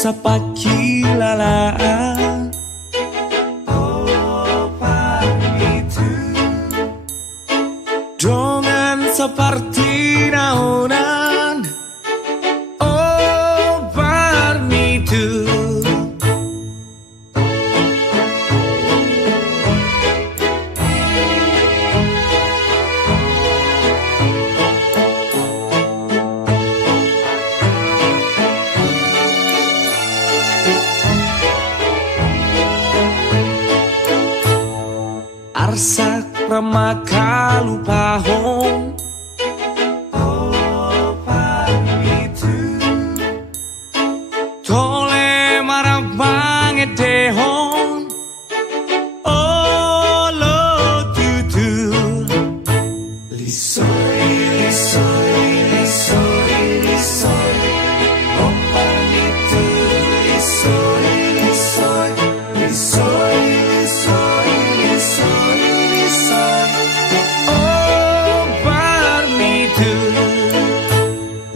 sapakilala. Oh paritu dengan seperti naunan. Oh paritu arsak ramaka lupahon. Oh paritu tole marabang edehon. Oh lo tutu lisoy lisoy lisoy lisoy. Oh paritu lisoy lisoy lisoy lisoy lisoy.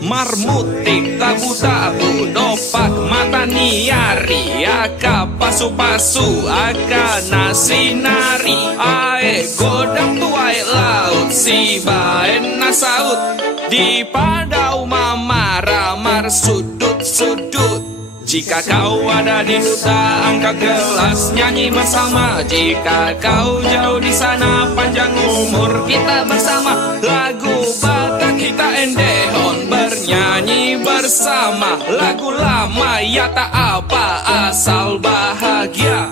Marmutik tabu-tabu dopak mata niari aka pasu-pasu aka nasi nari ae godam tuai laut si baen nasaut di padau mamar sudut-sudut. Jika kau ada di duta angkat gelas nyanyi bersama. Jika kau jauh di sana panjang umur kita bersama. Lagu Batak kita endehon bernyanyi bersama. Lagu lama ya tak apa asal bahagia.